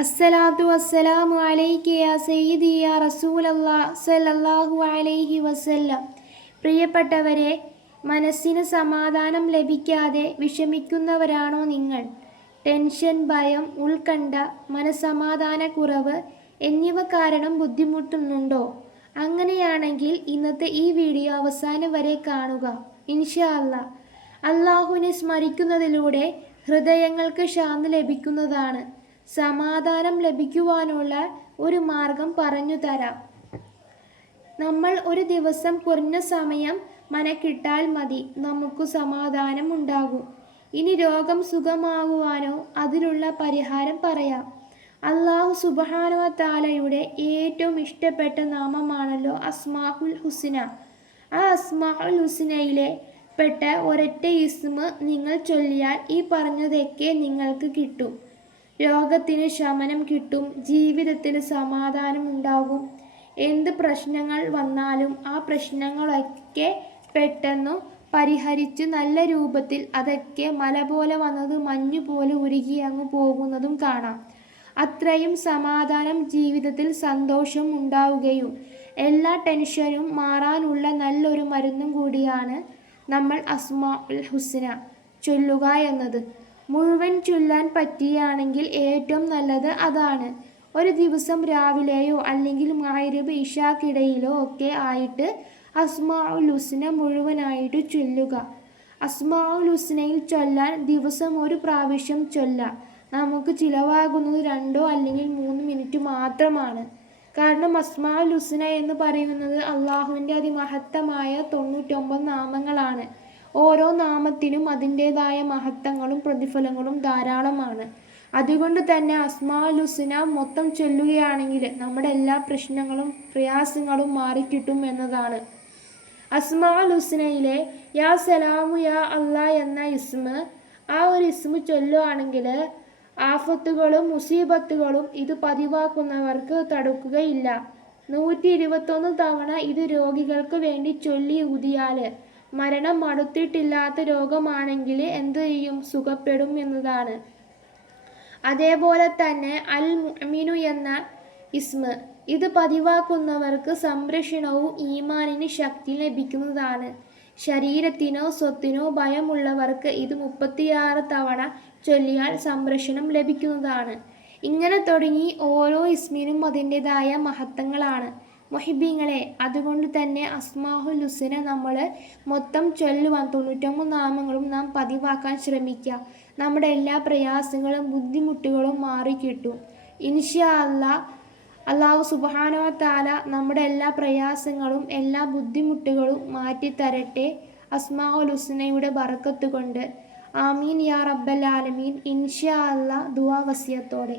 അസ്സലാത്തു വസ്സലാമു അലൈക യാ സയ്യിദി യാ റസൂലല്ലാഹ് സ്വല്ലല്ലാഹു അലൈഹി വസല്ലം. പ്രിയപ്പെട്ടവരെ, മനസ്സിന് സമാധാനം ലഭിക്കാതെ വിഷമിക്കുന്നവരാണോ നിങ്ങൾ? ടെൻഷൻ, ഭയം, ഉത്കണ്ഠ, മനസ്സമാധാനക്കുറവ് എന്നിവ കാരണം ബുദ്ധിമുട്ടുന്നുണ്ടോ? അങ്ങനെയാണെങ്കിൽ ഇന്നത്തെ ഈ വീഡിയോ അവസാനം വരെ കാണുക. ഇൻഷാ അല്ലാഹ്. അല്ലാഹുവിനെ സ്മരിക്കുന്നതിലൂടെ ഹൃദയങ്ങൾക്ക് ശാന്തി ലഭിക്കുന്നതാണ്. സമാധാനം ലഭിക്കുവാനുള്ള ഒരു മാർഗം പറഞ്ഞു തരാം. നമ്മൾ ഒരു ദിവസം കുറഞ്ഞ സമയം മനക്കിട്ടാൽ മതി, നമുക്ക് സമാധാനം ഉണ്ടാകും. ഇനി രോഗം സുഖമാകുവാനോ അതിനുള്ള പരിഹാരം പറയാം. അല്ലാഹു സുബ്ഹാനഹു വ തആലയുടെ ഏറ്റവും ഇഷ്ടപ്പെട്ട നാമമാണല്ലോ അസ്മാഉൽ ഹുസ്ന. ആ അസ്മാഉൽ ഹുസ്നയിലെ പെട്ട ഒരൊറ്റ ഇസ്മ നിങ്ങൾ ചൊല്ലിയാൽ ഈ പറഞ്ഞതൊക്കെ നിങ്ങൾക്ക് കിട്ടും. രോഗത്തിന് ശമനം കിട്ടും, ജീവിതത്തിന് സമാധാനം ഉണ്ടാകും. എന്ത് പ്രശ്നങ്ങൾ വന്നാലും ആ പ്രശ്നങ്ങളൊക്കെ പെട്ടെന്ന് പരിഹരിച്ച് നല്ല രൂപത്തിൽ അതൊക്കെ മല പോലെ വന്നത് മഞ്ഞു പോലെ ഉരുകി അങ്ങ് പോകുന്നതും കാണാം. അത്രയും സമാധാനം, ജീവിതത്തിൽ സന്തോഷം ഉണ്ടാവുകയും എല്ലാ ടെൻഷനും മാറാനുള്ള നല്ലൊരു മരുന്നും കൂടിയാണ് നമ്മൾ അസ്മാഉൽ ഹുസ്ന ചൊല്ലുക എന്നത്. മുഴുവൻ ചൊല്ലാൻ പറ്റുകയാണെങ്കിൽ ഏറ്റവും നല്ലത് അതാണ്. ഒരു ദിവസം രാവിലെയോ അല്ലെങ്കിൽ മഗ്‌രിബ് ഇശാക്കിടയിലോ ഒക്കെ ആയിട്ട് അസ്മാഉൽ ഹുസ്ന മുഴുവനായിട്ട് ചൊല്ലുക. അസ്മാഉൽ ഹുസ്നയിൽ ചൊല്ലാൻ ദിവസം ഒരു പ്രാവശ്യം ചൊല്ലാം. നമുക്ക് ചിലവാകുന്നത് 2 അല്ലെങ്കിൽ 3 മിനിറ്റ് മാത്രമാണ്. കാരണം അസ്മാഉൽ ഹുസ്ന എന്ന് പറയുന്നത് അള്ളാഹുവിൻ്റെ അതിമഹത്തമായ 99 നാമങ്ങളാണ്. ഓരോ നാമത്തിനും അതിൻ്റേതായ മഹത്വങ്ങളും പ്രതിഫലങ്ങളും ധാരാളമാണ്. അതുകൊണ്ട് തന്നെ അസ്മാഉൽ ഹുസ്ന മൊത്തം ചൊല്ലുകയാണെങ്കിൽ നമ്മുടെ എല്ലാ പ്രശ്നങ്ങളും പ്രയാസങ്ങളും മാറിക്കിട്ടും എന്നതാണ്. അസ്മാഉൽ ഹുസ്നയിലെ യാ സലാമു യാ അല്ലാ എന്ന ഇസ്മ, ആ ഒരു ഇസ്മ ചൊല്ലുകയാണെങ്കിൽ ആഫത്തുകളും മുസീബത്തുകളും ഇത് പതിവാക്കുന്നവർക്ക് തടുക്കുകയില്ല. 121 തവണ ഇത് രോഗികൾക്ക് വേണ്ടി ചൊല്ലി ഊതിയാൽ മരണം അടുത്തിട്ടില്ലാത്ത രോഗമാണെങ്കിൽ എന്ത് ചെയ്യും? സുഖപ്പെടും എന്നതാണ്. അതേപോലെ തന്നെ അൽ മുഅ്മിനു എന്ന ഇസ്മ, ഇത് പതിവാക്കുന്നവർക്ക് സംരക്ഷണവും ഈമാനിന് ശക്തി ലഭിക്കുന്നതാണ്. ശരീരത്തിനോ സ്വത്തിനോ ഭയമുള്ളവർക്ക് ഇത് 36 തവണ ചൊല്ലിയാൽ സംരക്ഷണം ലഭിക്കുന്നതാണ്. ഇങ്ങനെ തുടങ്ങി ഓരോ ഇസ്മിനും അതിൻ്റെതായ മഹത്വങ്ങളാണ് മുഹിബീങ്ങളെ. അതുകൊണ്ട് തന്നെ അസ്മാഉൽ ഹുസ്ന നമ്മൾ മൊത്തം ചൊല്ലുവാൻ 99 നാമങ്ങളും നാം പതിവാക്കാൻ ശ്രമിക്കുക. നമ്മുടെ എല്ലാ പ്രയാസങ്ങളും ബുദ്ധിമുട്ടുകളും മാറിക്കിട്ടും ഇൻഷാ അല്ലാഹ്. അല്ലാഹു സുബ്ഹാനഹു വ തആല നമ്മുടെ എല്ലാ പ്രയാസങ്ങളും എല്ലാ ബുദ്ധിമുട്ടുകളും മാറ്റിത്തരട്ടെ അസ്മാഉൽ ഹുസ്നയുടെ ബറക്കത്ത് കൊണ്ട്. ആമീൻ യാ റബ്ബൽ ആലമീൻ. ഇൻഷാ അല്ലാഹ്. ദുആ വസിയത്തോടെ.